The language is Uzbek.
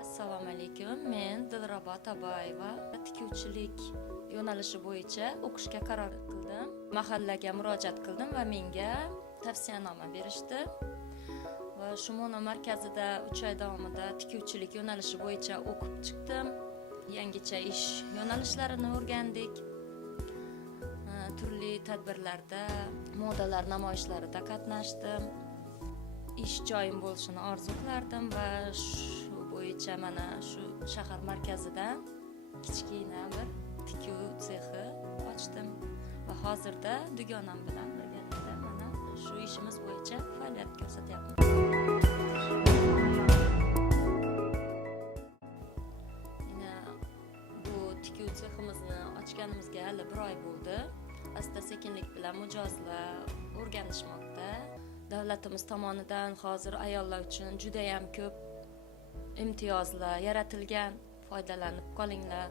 Assalomu alaykum. Men Dilrabo Tabayeva tikuvchilik yo'nalishi bo'yicha o'qishga qaror qildim. Mahallaga murojaat qildim va menga tavsiyanoma berishdi. Va Shumona markazida 3 oy davomida tikuvchilik yo'nalishi bo'yicha o'qib chiqdim. Yangicha ish yo'nalishlarini o'rgandik. Turli tadbirlarda, modalar namoyishlarida qatnashdim. Ish joyim bo'lishini orzu qilardim va shu bo'yicha mana shu shahar markazida kichkina bir tikuv sexi ochdim va hozirda dugonam bilan birgalikda mana shu ishimiz bo'yicha faoliyat ko'rsatyapmiz. Bu tikuv seximizni ochganimizga hali 1 oy bo'ldi. Asta-sekinlik bilan mijozlar o'rganishmoqda. Davlatimiz tomonidan hozir ayollar uchun juda ham ko'p imtiyozlar yaratilgan. Foydalanib qolinglar.